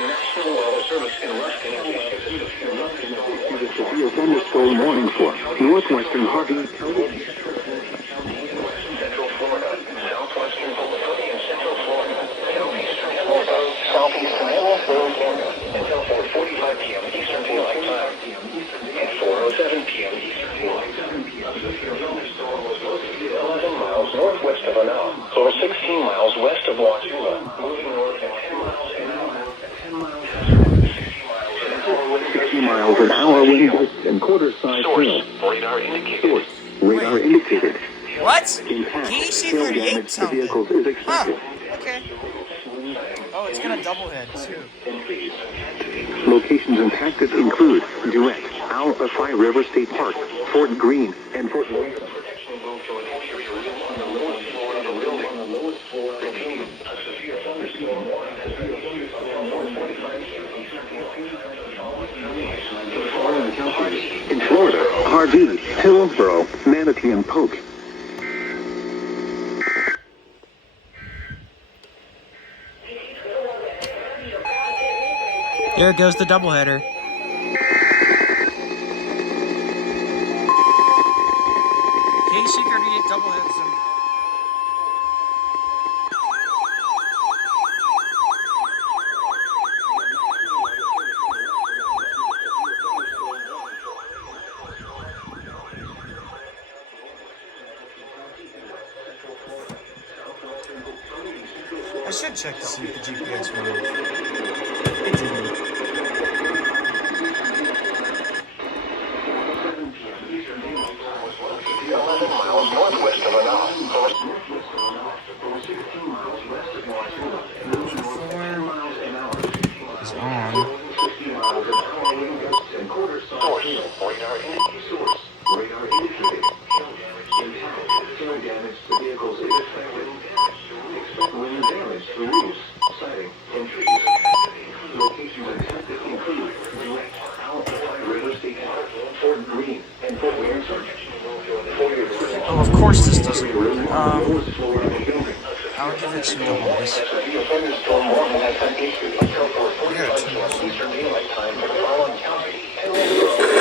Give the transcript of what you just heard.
National Weather Service in Ruskin The severe thunderstorm warning for northwestern Harvey. Central Florida, southwestern California, and central Florida, southeastern Florida, southeastern Florida, until 4:45 p.m. Eastern Daylight Time, and 4:07 p.m. Eastern Daylight Time. The storm was located 11 miles northwest of Anna, or 16 miles west of Wauchula, moving north at 10 miles an hour. 60 miles an hour wind gusts and quarter-size hail. Radar indicated. Radar indicated. What? Impact. Hail KC-38 damage to something. vehicles is expected. Okay. Oh, it's gonna double head too. Locations impacted include Duet, Alphi River State Park, Fort Greene, and Fort Williams. In Florida, Harvey, Hillsborough, Manatee, and Polk. There goes the doubleheader. KC-38 doubleheads them. I should check to see if the GPS works. It didn't. Northwest of Anna. It's on. Source. Radar indicated. Radar indicated. Hail damage to vehicles is expected. Expect wind damage to roofs, siding, and trees. Locations impacted include Direct, Alphi River State Park, Fort Greene, and Fort Williams. Oh, of course this doesn't work. I'll give it some doubles. Thunderstorm warning has been issued until 4:40 Eastern Daylight Time for the following county.